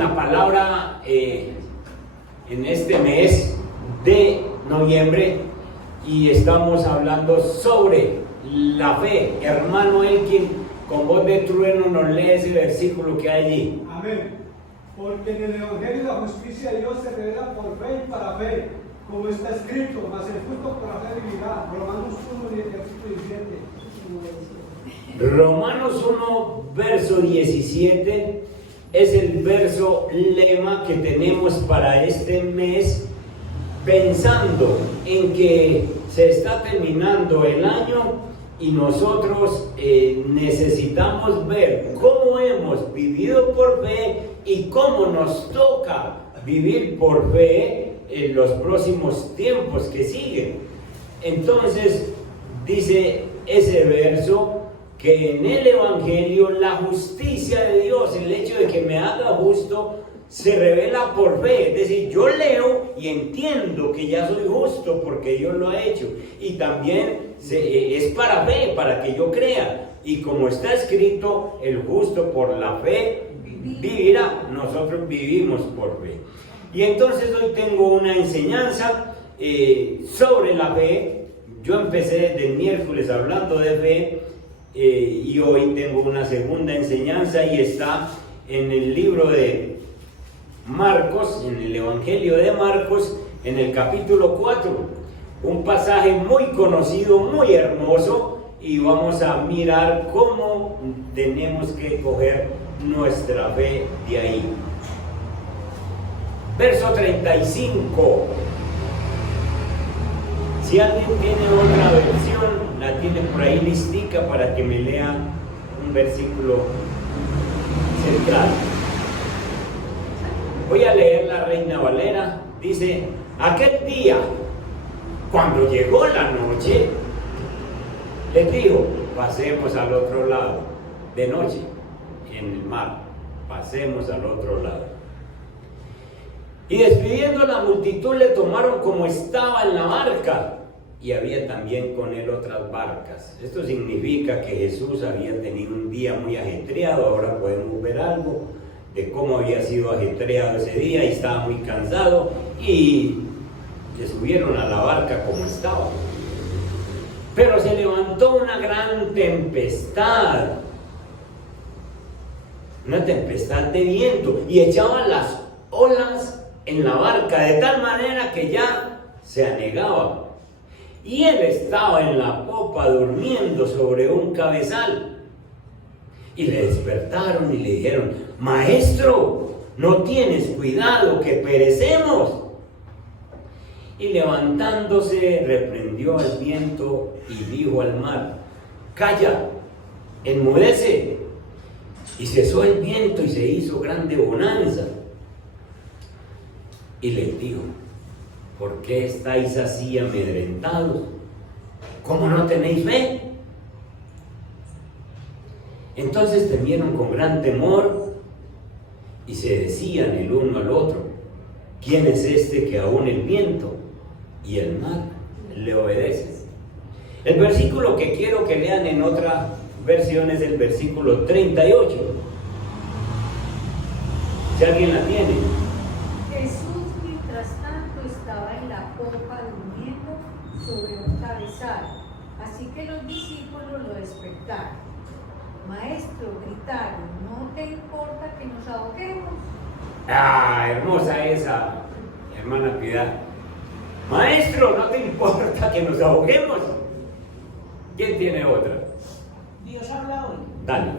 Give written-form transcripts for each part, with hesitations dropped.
la palabra en este mes de noviembre y estamos hablando sobre la fe. Hermano Elkin, con voz de trueno nos lee ese versículo que hay allí. Amén. Porque en el Evangelio la justicia de Dios se revela por fe y para fe, como está escrito, mas el justo por la fe vivirá. Romanos 1, versículo 17. Romanos 1, verso 17 es el verso lema que tenemos para este mes, pensando en que se está terminando el año y nosotros necesitamos ver cómo hemos vivido por fe y cómo nos toca vivir por fe en los próximos tiempos que siguen. Entonces dice ese verso que en el Evangelio la justicia de Dios, el hecho de que me haga justo, se revela por fe. Es decir, yo leo y entiendo que ya soy justo porque Dios lo ha hecho, y también es para fe, para que yo crea, y como está escrito, el justo por la fe vivirá. Nosotros vivimos por fe. Y entonces hoy tengo una enseñanza sobre la fe. Yo empecé desde el miércoles hablando de fe, y hoy tengo una segunda enseñanza y está en el libro de Marcos, en el Evangelio de Marcos, en el capítulo 4, un pasaje muy conocido, muy hermoso, y vamos a mirar cómo tenemos que coger nuestra fe de ahí. Verso 35. Si alguien tiene otra versión, la tiene por ahí listica para que me lea un versículo central. Voy a leer la Reina Valera. Dice: aquel día, cuando llegó la noche, les dijo: pasemos al otro lado. De noche, en el mar, pasemos al otro lado. Y despidiendo a la multitud, le tomaron como estaba en la barca, y había también con él otras barcas. Esto significa que Jesús había tenido un día muy ajetreado. Ahora podemos ver algo de cómo había sido ajetreado ese día, y estaba muy cansado, y le subieron a la barca como estaba. Pero se levantó una gran tempestad, una tempestad de viento, y echaban las olas en la barca de tal manera que ya se anegaba. Y él estaba en la popa durmiendo sobre un cabezal. Y le despertaron y le dijeron: Maestro, ¿no tienes cuidado que perecemos? Y levantándose reprendió al viento y dijo al mar: Calla, enmudece. Y cesó el viento y se hizo grande bonanza. Y les dijo: ¿por qué estáis así amedrentados? ¿Cómo no tenéis fe? Entonces temieron con gran temor y se decían el uno al otro: ¿quién es este que aún el viento y el mar le obedecen? El versículo que quiero que lean en otra versión es el versículo 38. Si alguien la tiene. Jesús, mientras tanto, estaba en la popa durmiendo sobre un cabezal, así que los discípulos lo despertaron. Maestro, gritaron, ¿no te importa que nos ahoguemos? Ah, hermosa esa, hermana Piedad. Maestro, ¿no te importa que nos ahoguemos? ¿Quién tiene otra? Dios habla hoy. Dale.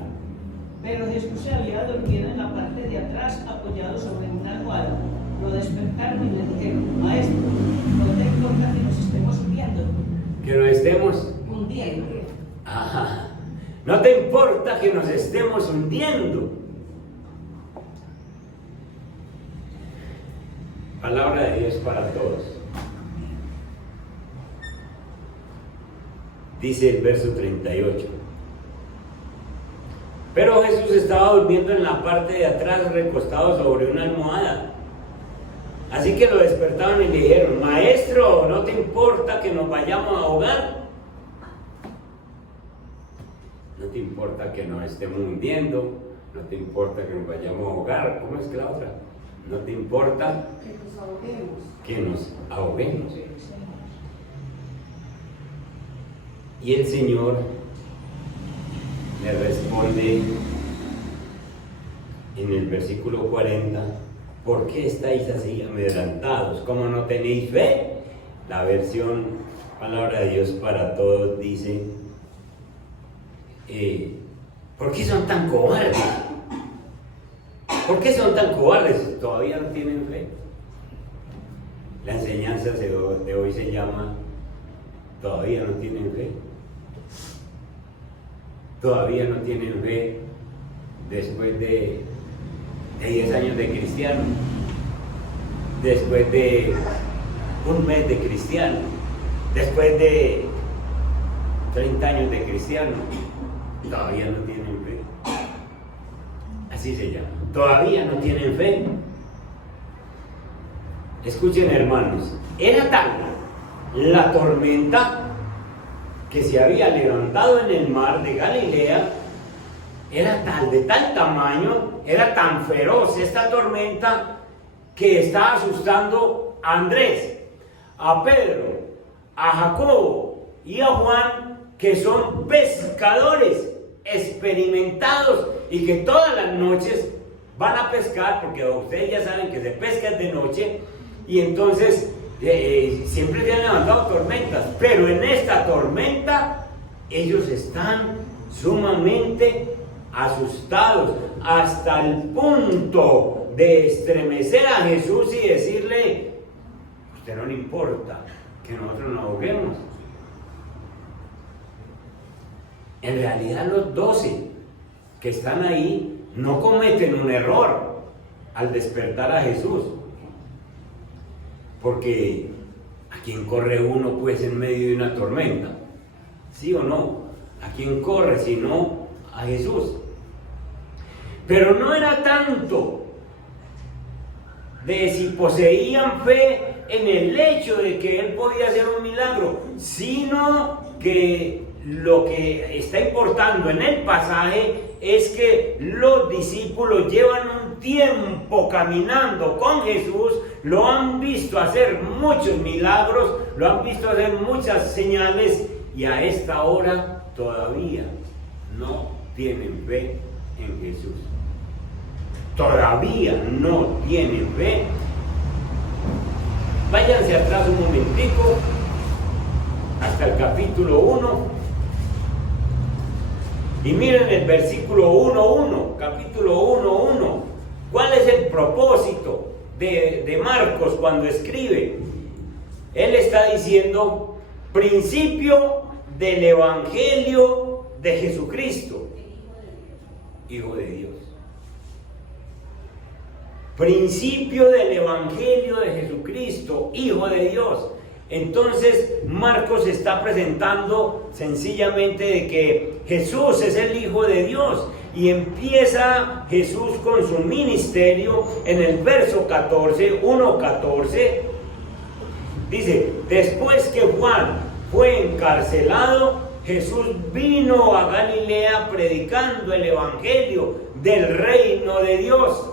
Pero Jesús se había dormido en la parte de atrás, apoyado sobre una almohada. Lo despertaron y le dijeron: Maestro, ¿no te importa que nos estemos hundiendo? ¿Que nos estemos? Hundiendo. Ajá. ¿No te importa que nos estemos hundiendo? Palabra de Dios para todos. Dice el verso 38. Pero Jesús estaba durmiendo en la parte de atrás, recostado sobre una almohada. Así que lo despertaron y le dijeron: Maestro, ¿no te importa que nos vayamos a ahogar? ¿No te importa que nos estemos hundiendo? No te importa que nos vayamos a ahogar. ¿Cómo es que la otra? No te importa que nos ahoguemos. Y el Señor le responde en el versículo 40, ¿por qué estáis así amedrentados? ¿Cómo no tenéis fe? La versión Palabra de Dios para Todos dice, ¿por qué son tan cobardes? ¿Por qué son tan cobardes? ¿Todavía no tienen fe? La enseñanza de hoy se llama ¿todavía no tienen fe? Todavía no tienen fe después de 10 años de cristiano, después de un mes de cristiano, después de 30 años de cristiano, todavía no tienen fe. Así se llama. Todavía no tienen fe. Escuchen, hermanos, era tal la tormenta que se había levantado en el mar de Galilea, era tal, de tal tamaño, era tan feroz esta tormenta que estaba asustando a Andrés, a Pedro, a Jacobo y a Juan, que son pescadores experimentados y que todas las noches van a pescar, porque ustedes ya saben que se pesca de noche, y entonces siempre se han levantado tormentas, pero en esta tormenta ellos están sumamente asustados, hasta el punto de estremecer a Jesús y decirle, a usted no le importa que nosotros nos ahoguemos. En realidad los 12 que están ahí no cometen un error al despertar a Jesús, porque ¿a quién corre uno pues en medio de una tormenta? ¿Sí o no? ¿A quién corre sino a Jesús? Pero no era tanto de si poseían fe en el hecho de que Él podía hacer un milagro, sino que lo que está importando en el pasaje es que los discípulos llevan un tiempo caminando con Jesús, lo han visto hacer muchos milagros, lo han visto hacer muchas señales, y a esta hora todavía no tienen fe en Jesús. Todavía no tienen fe. Váyanse atrás un momentico hasta el capítulo 1 y miren el versículo 1:1, capítulo 1:1. ¿Cuál es el propósito de Marcos cuando escribe? Él está diciendo principio del Evangelio de Jesucristo, Hijo de Dios. Principio del Evangelio de Jesucristo, Hijo de Dios. Entonces Marcos está presentando sencillamente de que Jesús es el Hijo de Dios, y empieza Jesús con su ministerio en el verso 14, 1:14. Dice, después que Juan fue encarcelado, Jesús vino a Galilea predicando el Evangelio del reino de Dios,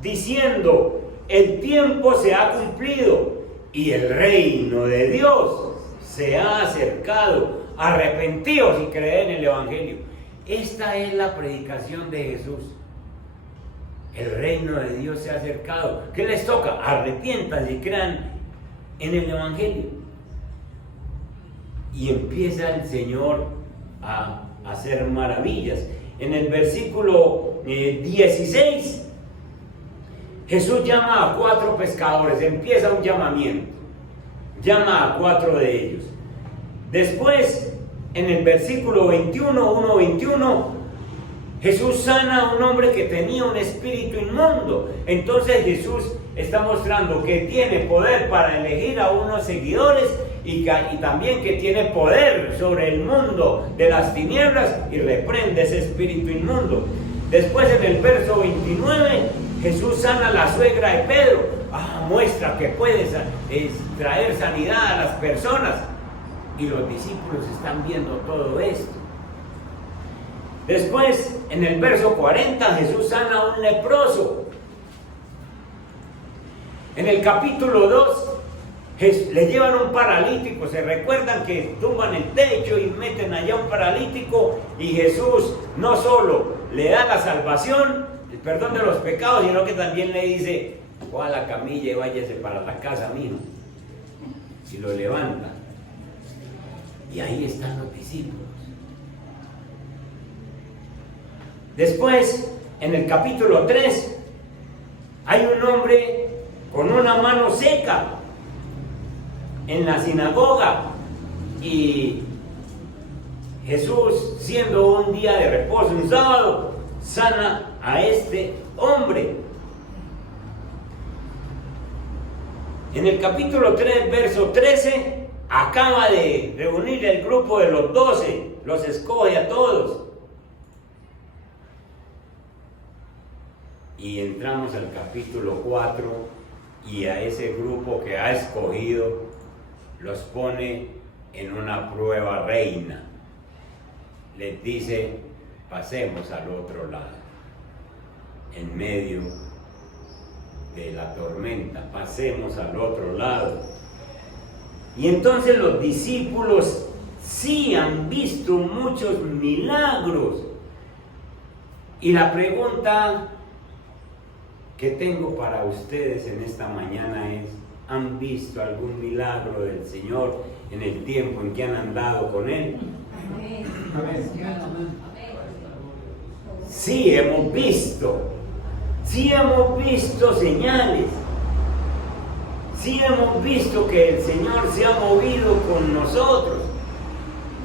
diciendo, el tiempo se ha cumplido y el reino de Dios se ha acercado. Arrepentíos y creed en el Evangelio. Esta es la predicación de Jesús. El reino de Dios se ha acercado. ¿Qué les toca? Arrepiéntanse y crean en el Evangelio. Y empieza el Señor a hacer maravillas. En el versículo 16, Jesús llama a 4 pescadores, empieza un llamamiento, llama a 4 de ellos. Después, en el versículo 1:21, Jesús sana a un hombre que tenía un espíritu inmundo. Entonces Jesús está mostrando que tiene poder para elegir a unos seguidores y también que tiene poder sobre el mundo de las tinieblas, y reprende ese espíritu inmundo. Después, en el verso 29, Jesús sana a la suegra de Pedro. Muestra que puede traer sanidad a las personas. Y los discípulos están viendo todo esto. Después, en el verso 40 Jesús sana a un leproso. En el capítulo 2 le llevan un paralítico. Se recuerdan que tumban el techo y meten allá un paralítico, y Jesús no solo le da la salvación, el perdón de los pecados, sino que también le dice: coja la camilla y váyase para la casa, mijo. Y lo levanta. Y ahí están los discípulos. Después, en el capítulo 3, hay un hombre con una mano seca en la sinagoga, y Jesús, siendo un día de reposo, un sábado, sana a este hombre. En el capítulo 3, verso 13, acaba de reunir el grupo de los 12, los escoge a todos. Y entramos al capítulo 4, y a ese grupo que ha escogido los pone en una prueba reina. Les dice: pasemos al otro lado, en medio de la tormenta, pasemos al otro lado. Y entonces los discípulos sí han visto muchos milagros. Y la pregunta que tengo para ustedes en esta mañana es: ¿han visto algún milagro del Señor en el tiempo en que han andado con Él? Sí hemos visto señales, sí hemos visto que el Señor se ha movido con nosotros.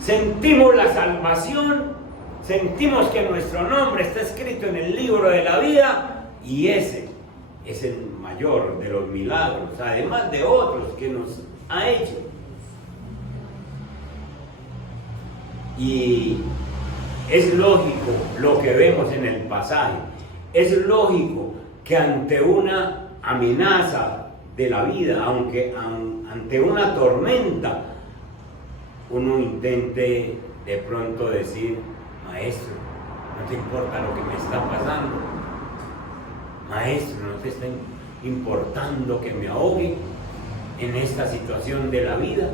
Sentimos la salvación, sentimos que nuestro nombre está escrito en el libro de la vida, y ese es el mayor de los milagros, además de otros que nos ha hecho. Y es lógico lo que vemos en el pasaje. Es lógico que ante una amenaza de la vida, ante una tormenta, uno intente de pronto decir: maestro, ¿no te importa lo que me está pasando? Maestro, ¿no te está importando que me ahogue en esta situación de la vida?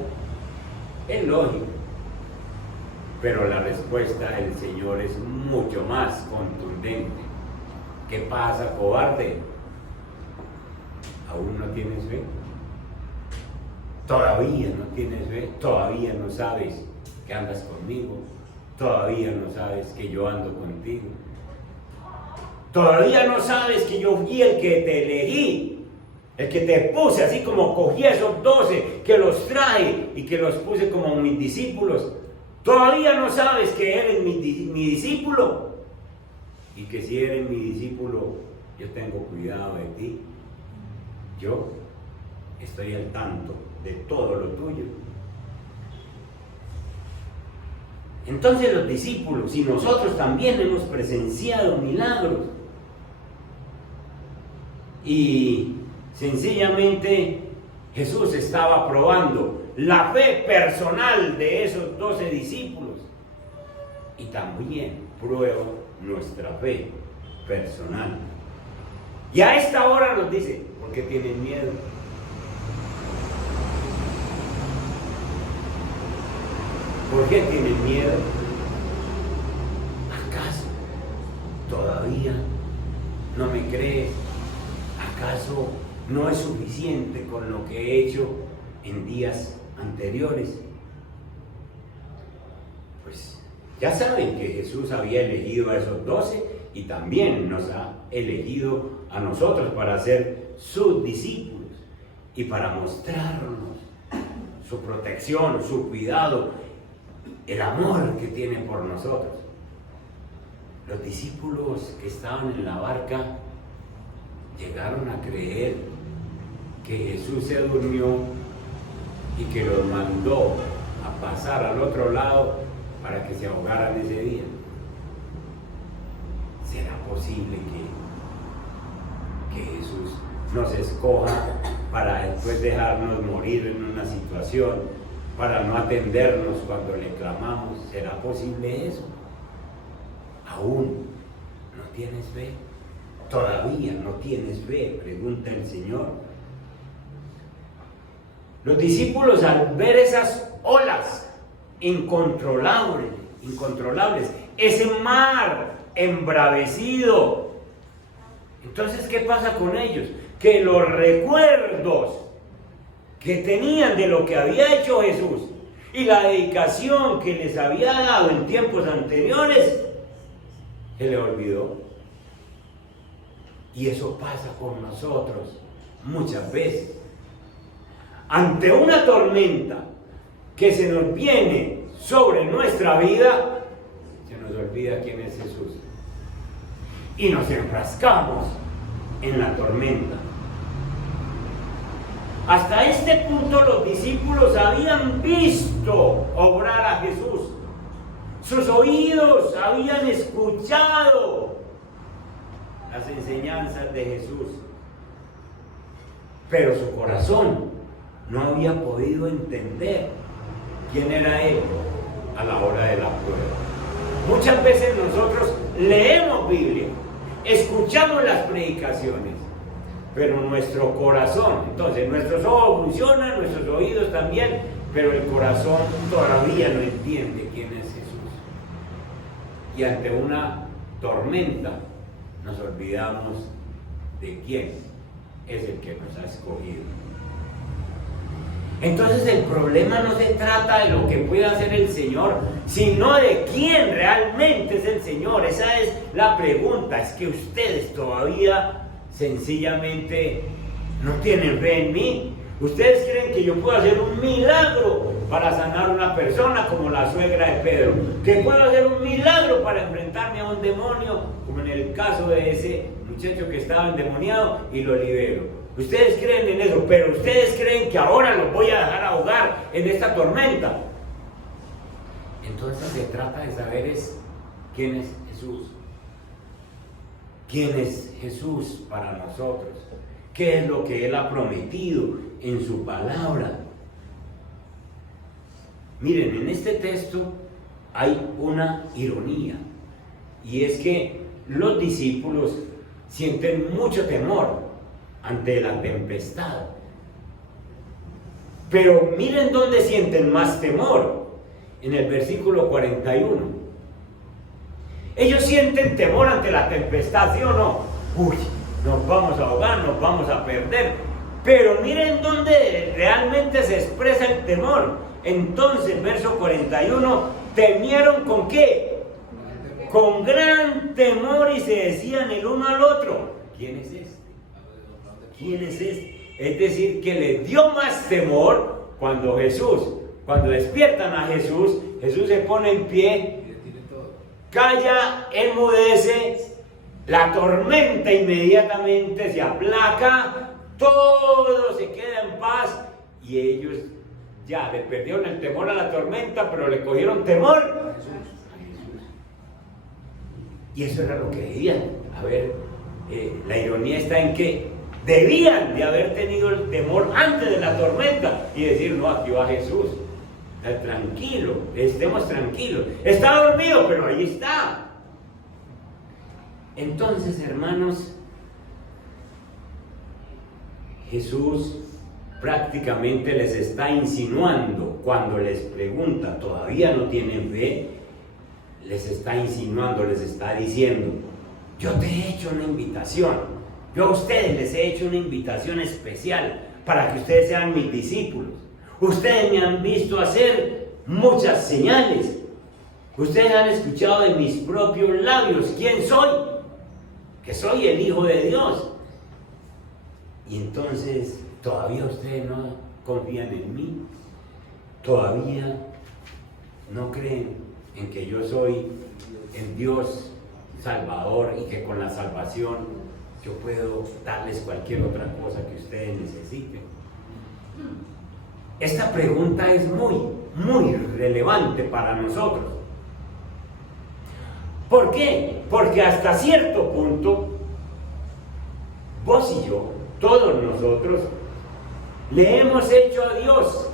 Es lógico. Pero la respuesta del Señor es mucho más contundente. ¿Qué pasa, cobarde? ¿Aún no tienes fe? ¿Todavía no tienes fe? ¿Todavía no sabes que andas conmigo? ¿Todavía no sabes que yo ando contigo? ¿Todavía no sabes que yo fui el que te elegí? El que te puse, así como cogí a esos 12, que los traje y que los puse como mis discípulos. ¿Todavía no sabes que eres mi discípulo? Y que si eres mi discípulo, yo tengo cuidado de ti. Yo estoy al tanto de todo lo tuyo. Entonces los discípulos y nosotros también hemos presenciado milagros. Y sencillamente Jesús estaba probando la fe personal de esos 12 discípulos, y también prueba nuestra fe personal. Y a esta hora nos dice: ¿por qué tienen miedo? ¿Por qué tienen miedo? ¿Acaso todavía no me crees? ¿Acaso no es suficiente con lo que he hecho en días anteriores? Pues ya saben que Jesús había elegido a esos 12 y también nos ha elegido a nosotros para ser sus discípulos y para mostrarnos su protección, su cuidado, el amor que tiene por nosotros. Los discípulos que estaban en la barca llegaron a creer que Jesús se durmió y que los mandó a pasar al otro lado para que se ahogaran ese día. ¿Será posible que Jesús nos escoja para después dejarnos morir en una situación, para no atendernos cuando le clamamos? ¿Será posible eso? Aún tienes fe? ¿Todavía no tienes fe?, pregunta el Señor. Los discípulos, al ver esas olas incontrolables, ese mar embravecido, entonces, ¿qué pasa con ellos? Que los recuerdos que tenían de lo que había hecho Jesús y la dedicación que les había dado en tiempos anteriores, se le olvidó. Y eso pasa con nosotros muchas veces. Ante una tormenta que se nos viene sobre nuestra vida, se nos olvida quién es Jesús. Y nos enfrascamos en la tormenta. Hasta este punto los discípulos habían visto obrar a Jesús. Sus oídos habían escuchado las enseñanzas de Jesús. Pero su corazón no había podido entender quién era Él a la hora de la prueba. Muchas veces nosotros leemos Biblia, escuchamos las predicaciones, pero nuestro corazón, entonces nuestros ojos funcionan, nuestros oídos también, pero el corazón todavía no entiende quién es Jesús. Y ante una tormenta nos olvidamos de quién es el que nos ha escogido. Entonces el problema no se trata de lo que puede hacer el Señor, sino de quién realmente es el Señor. Esa es la pregunta. Es que ustedes todavía sencillamente no tienen fe en mí. Ustedes creen que yo puedo hacer un milagro para sanar a una persona como la suegra de Pedro, que puedo hacer un milagro para enfrentarme a un demonio, como en el caso de ese muchacho que estaba endemoniado y lo libero. Ustedes creen en eso, pero ustedes creen que ahora los voy a dejar ahogar en esta tormenta. Entonces se trata de saber quién es Jesús. ¿Quién es Jesús para nosotros? ¿Qué es lo que Él ha prometido en su palabra? Miren, en este texto hay una ironía, y es que los discípulos sienten mucho temor ante la tempestad. Pero miren dónde sienten más temor, en el versículo 41. Ellos sienten temor ante la tempestad, ¿sí o no? Uy, nos vamos a ahogar, nos vamos a perder. Pero miren dónde realmente se expresa el temor. Entonces, verso 41, temieron ¿con qué? Con gran temor, y se decían el uno al otro, ¿quién es este? ¿Quién es este? Es decir, que les dio más temor cuando despiertan a Jesús, Jesús se pone en pie, calla, enmudece, la tormenta inmediatamente se aplaca, todo se queda en paz, y ellos ya le perdieron el temor a la tormenta, pero le cogieron temor a Jesús. Y eso era lo que debían. A ver, la ironía está en que debían de haber tenido el temor antes de la tormenta y decir, no, aquí va Jesús, tranquilo, estemos tranquilos. Está dormido, pero ahí está. Entonces, hermanos, Jesús prácticamente les está insinuando, cuando les pregunta, ¿todavía no tienen fe? Les está insinuando, les está diciendo, yo te he hecho una invitación, yo a ustedes les he hecho una invitación especial para que ustedes sean mis discípulos. Ustedes me han visto hacer muchas señales, ustedes han escuchado de mis propios labios quién soy, que soy el Hijo de Dios. Y entonces, ¿todavía ustedes no confían en mí? ¿Todavía no creen en que yo soy el Dios Salvador y que con la salvación yo puedo darles cualquier otra cosa que ustedes necesiten? Esta pregunta es muy relevante para nosotros. ¿Por qué? Porque hasta cierto punto, vos y yo, todos nosotros, le hemos hecho a Dios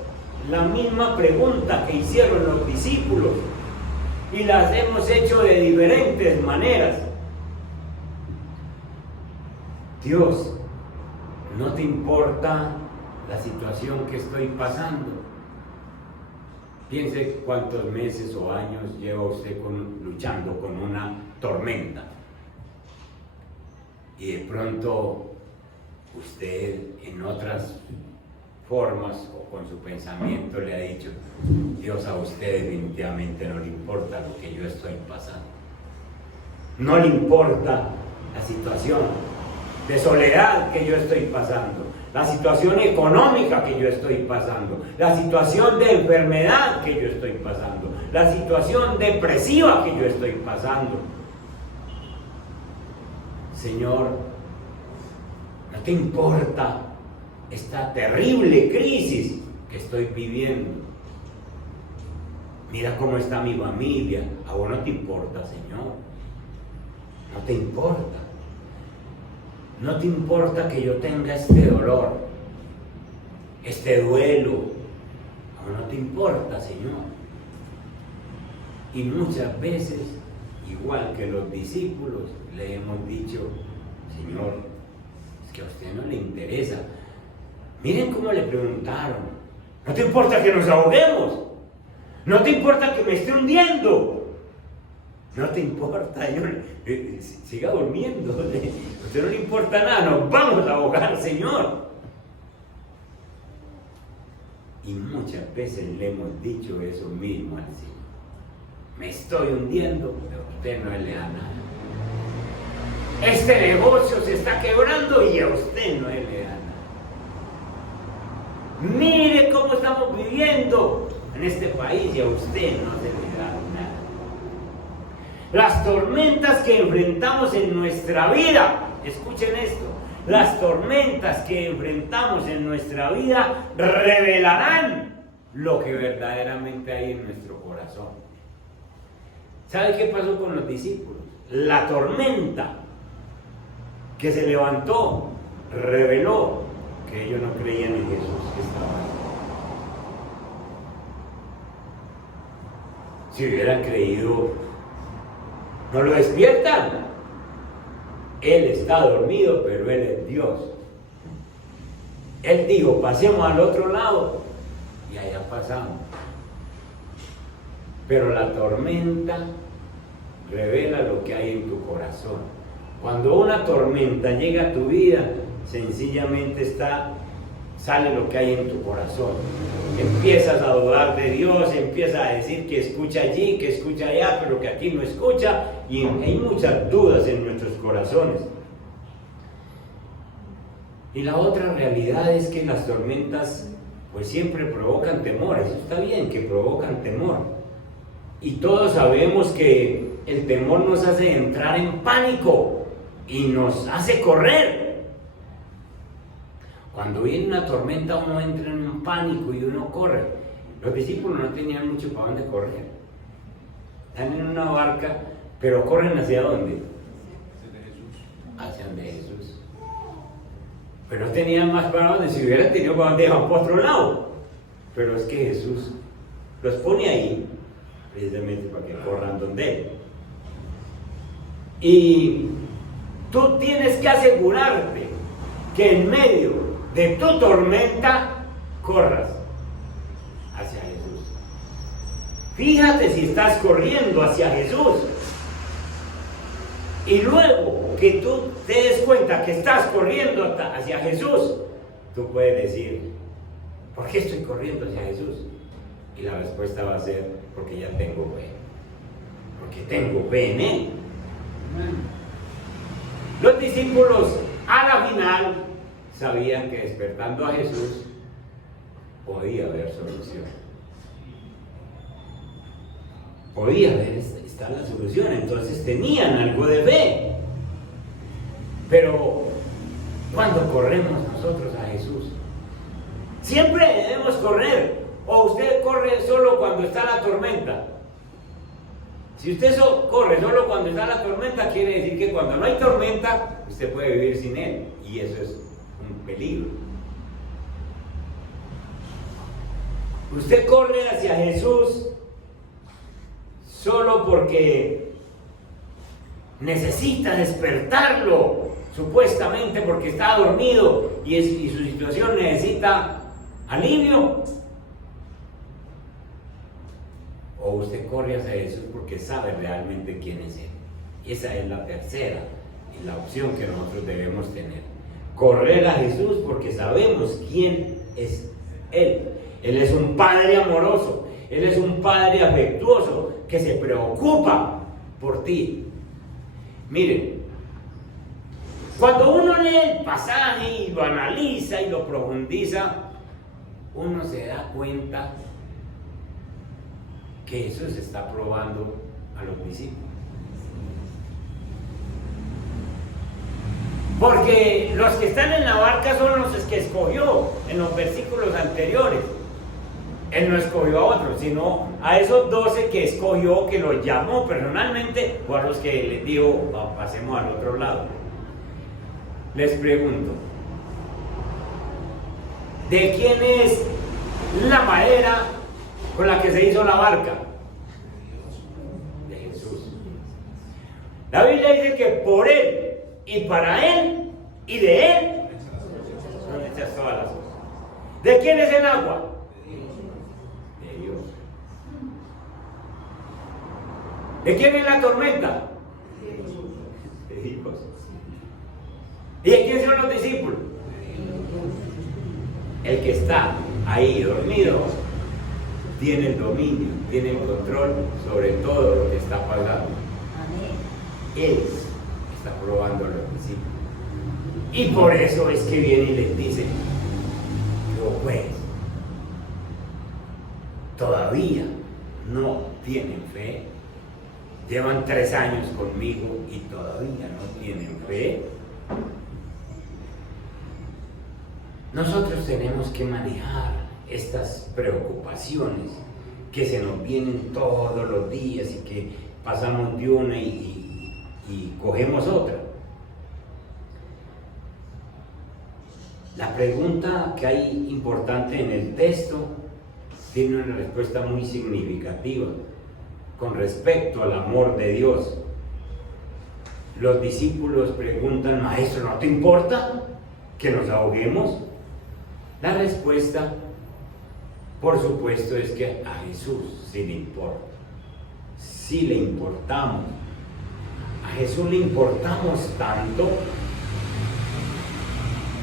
la misma pregunta que hicieron los discípulos, y las hemos hecho de diferentes maneras. Dios, ¿no te importa la situación que estoy pasando? Piense cuántos meses o años lleva usted luchando con una tormenta. Y de pronto usted en otras formas o con su pensamiento le ha dicho: Dios, a usted definitivamente no le importa lo que yo estoy pasando. No le importa la situación de soledad que yo estoy pasando, la situación económica que yo estoy pasando, la situación de enfermedad que yo estoy pasando, la situación depresiva que yo estoy pasando. Señor, ¿no te importa esta terrible crisis que estoy viviendo? Mira cómo está mi familia. ¿A vos no te importa, Señor? No te importa. No te importa que yo tenga este dolor, este duelo. ¿A vos no te importa, Señor? Y muchas veces, igual que los discípulos, le hemos dicho: Señor, es que a usted no le interesa. Miren cómo le preguntaron: ¿no te importa que nos ahoguemos? ¿No te importa que me esté hundiendo? No te importa, siga durmiendo. A usted no le importa nada, nos vamos a ahogar, Señor. Y muchas veces le hemos dicho eso mismo al Señor: me estoy hundiendo, pero a usted no le da nada. Este negocio se está quebrando y a usted no le da nada. Mire cómo estamos viviendo en este país y a usted no se le da nada. Las tormentas que enfrentamos en nuestra vida, escuchen esto, las tormentas que enfrentamos en nuestra vida revelarán lo que verdaderamente hay en nuestro corazón. ¿Sabe qué pasó con los discípulos? La tormenta que se levantó reveló que ellos no creían en Jesús que estaba ahí. Si hubieran creído, no lo despiertan. Él está dormido, pero Él es Dios. Él dijo: pasemos al otro lado, y allá pasamos. Pero la tormenta revela lo que hay en tu corazón. Cuando una tormenta llega a tu vida, sencillamente sale lo que hay en tu corazón. Empiezas a dudar de Dios, empiezas a decir que escucha allí, que escucha allá, pero que aquí no escucha, y hay muchas dudas en nuestros corazones. Y la otra realidad es que las tormentas pues siempre provocan temor. Eso está bien, que provocan temor. Y todos sabemos que el temor nos hace entrar en pánico y nos hace correr. Cuando viene una tormenta uno entra en un pánico y uno corre. Los discípulos no tenían mucho para dónde correr. Están en una barca, pero corren ¿hacia dónde? Hacia donde Jesús. Pero no tenían más para dónde. Si hubieran tenido para dónde, iban por otro lado. Pero es que Jesús los pone ahí precisamente para que corran donde Él. Y tú tienes que asegurarte que en medio de tu tormenta corras hacia Jesús. Fíjate si estás corriendo hacia Jesús. Y luego que tú te des cuenta que estás corriendo hacia Jesús, tú puedes decir: ¿por qué estoy corriendo hacia Jesús? Y la respuesta va a ser: porque ya tengo fe. Porque tengo fe en Él. Los discípulos a la final sabían que despertando a Jesús podía haber solución. Podía estar la solución, entonces tenían algo de fe. Pero ¿cuándo corremos nosotros a Jesús? Siempre debemos correr. ¿O usted corre solo cuando está la tormenta? Si usted corre solo cuando está la tormenta, quiere decir que cuando no hay tormenta, usted puede vivir sin Él. Y eso es un peligro. Usted corre hacia Jesús solo porque necesita despertarlo. supuestamente porque está dormido y su situación necesita alivio? ¿O usted corre hacia Jesús porque sabe realmente quién es Él? Esa es la tercera y la opción que nosotros debemos tener. Correr a Jesús porque sabemos quién es Él. Él es un Padre amoroso, Él es un Padre afectuoso que se preocupa por ti. Miren, cuando uno lee el pasaje y lo analiza y lo profundiza, uno se da cuenta que Jesús está probando a los discípulos. Porque los que están en la barca son los que escogió en los versículos anteriores. Él no escogió a otros, sino a esos 12 que escogió, que los llamó personalmente, o a los que les dijo, pasemos al otro lado. Les pregunto, ¿de quién es la madera con la que se hizo la barca? De Jesús. La Biblia dice que por Él y para Él y de Él son hechas todas las cosas. ¿De quién es el agua? De Dios. ¿De quién es la tormenta? De Dios. ¿Y de quién son los discípulos? El que está ahí dormido tiene el dominio, tiene el control sobre todo lo que está pasando. Él está probando a los discípulos. Y por eso es que viene y les dice, pues, todavía no tienen fe. Llevan 3 años conmigo y todavía no tienen fe. Nosotros tenemos que manejar estas preocupaciones que se nos vienen todos los días y que pasamos de una y cogemos otra. La pregunta que hay importante en el texto tiene una respuesta muy significativa con respecto al amor de Dios. Los discípulos preguntan, Maestro, ¿no te importa que nos ahoguemos? La respuesta, por supuesto, es que a Jesús sí le importa. Sí le importamos. A Jesús le importamos tanto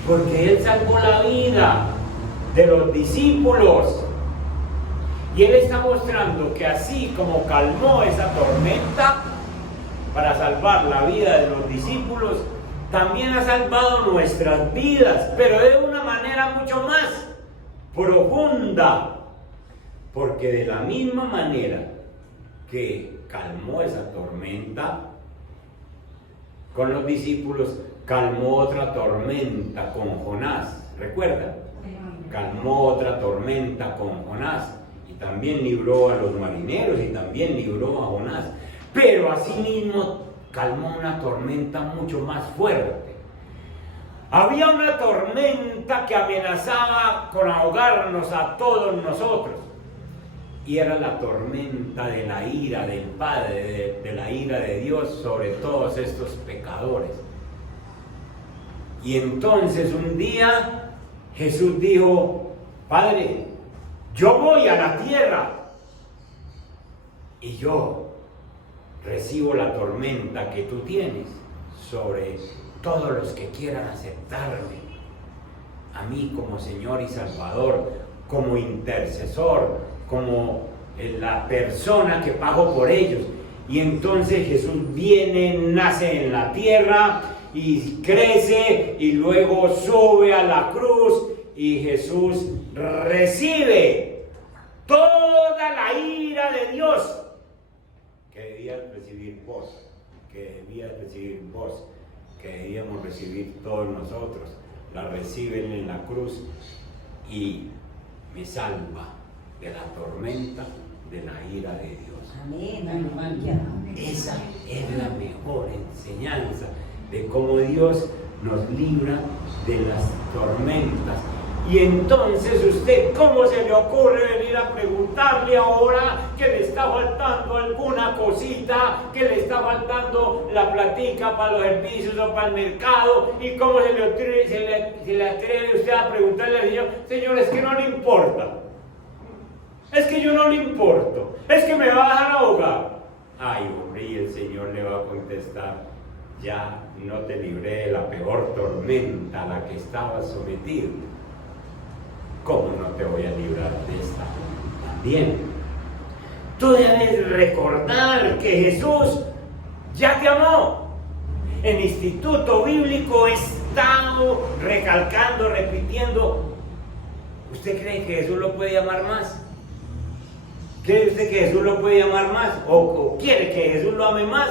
porque Él salvó la vida de los discípulos. Y Él está mostrando que así como calmó esa tormenta para salvar la vida de los discípulos, también ha salvado nuestras vidas, pero de una manera mucho más profunda. Porque de la misma manera que calmó esa tormenta con los discípulos, calmó otra tormenta con Jonás. ¿Recuerdan? Calmó otra tormenta con Jonás. Y también libró a los marineros y también libró a Jonás. Pero asimismo calmó una tormenta mucho más fuerte. Había una tormenta que amenazaba con ahogarnos a todos nosotros. Y era la tormenta de la ira del Padre, de la ira de Dios sobre todos estos pecadores. Y entonces un día Jesús dijo, Padre, yo voy a la tierra y yo recibo la tormenta que tú tienes sobre todos los que quieran aceptarme a mí como Señor y Salvador, como intercesor, como la persona que pago por ellos. Y entonces Jesús viene, nace en la tierra y crece y luego sube a la cruz y Jesús recibe toda la ira de Dios que debías recibir vos, que debías recibir vos, que debíamos recibir todos nosotros. La reciben en la cruz y me salva de la tormenta de la ira de Dios. Amén. Esa es la mejor enseñanza de cómo Dios nos libra de las tormentas Y entonces usted, ¿cómo se le ocurre venir a preguntarle ahora que le está faltando alguna cosita, que le está faltando la platica para los servicios o para el mercado? ¿Y cómo se le atreve usted a preguntarle al Señor? Señor, es que no le importa. Es que yo no le importo. Es que me va a dejar ahogar. Ay, hombre, y el Señor le va a contestar: ya no te libré de la peor tormenta a la que estabas sometido. ¿Cómo no te voy a librar de esta también? Tú debes recordar que Jesús ya te amó. El Instituto Bíblico he estado recalcando, repitiendo. ¿Usted cree que Jesús lo puede amar más? ¿Cree usted que Jesús lo puede amar más? ¿O quiere que Jesús lo ame más?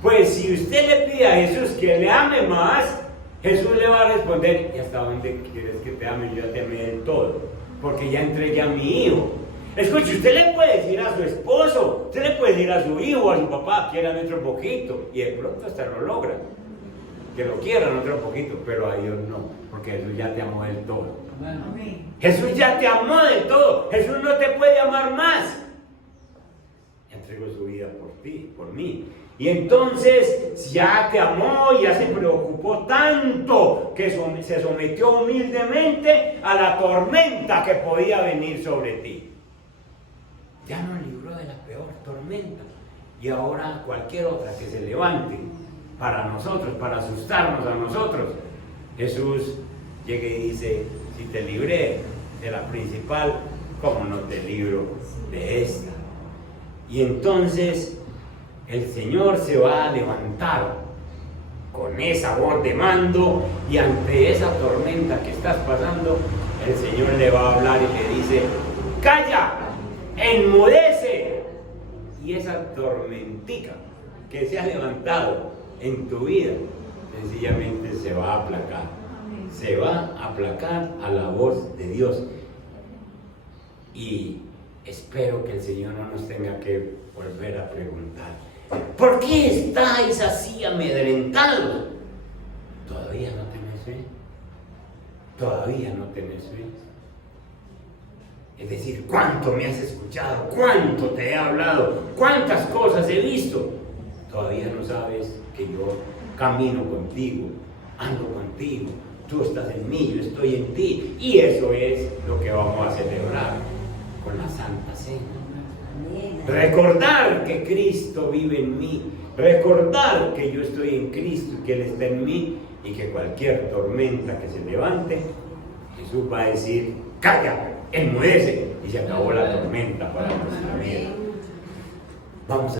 Pues si usted le pide a Jesús que le ame más, Jesús le va a responder: ¿y hasta dónde quieres que te ame? Yo ya te amé del todo, porque ya entregué a mi hijo. Escuche, usted le puede decir a su esposo, usted le puede decir a su hijo, a su papá: quieran otro poquito, y de pronto hasta lo logra, que lo quieran otro poquito, pero a Dios no, porque Jesús ya te amó del todo. Amén. Jesús ya te amó del todo. Jesús no te puede amar más. Entregó su vida por ti, por mí. Y entonces ya te amó, ya se preocupó tanto que se sometió humildemente a la tormenta que podía venir sobre ti. Ya nos libró de la peor tormenta. Y ahora cualquier otra que se levante para nosotros, para asustarnos a nosotros, Jesús llega y dice: si te libré de la principal, ¿cómo no te libro de esta? Y entonces el Señor se va a levantar con esa voz de mando, y ante esa tormenta que estás pasando, el Señor le va a hablar y le dice: ¡calla! ¡Enmudece! Y esa tormentica que se ha levantado en tu vida, sencillamente se va a aplacar. Se va a aplacar a la voz de Dios. Y espero que el Señor no nos tenga que volver a preguntar: ¿por qué estáis así amedrentados? ¿Todavía no tenés fe? ¿Todavía no tenés fe? Es decir, ¿cuánto me has escuchado? ¿Cuánto te he hablado? ¿Cuántas cosas he visto? ¿Todavía no sabes que yo camino contigo, ando contigo? Tú estás en mí, yo estoy en ti. Y eso es lo que vamos a celebrar con la Santa Cena. Recordar que Cristo vive en mí, recordar que yo estoy en Cristo y que Él está en mí, y que cualquier tormenta que se levante, Jesús va a decir: ¡calla! ¡Enmudece! Y se acabó la tormenta para nuestra vida. Vamos a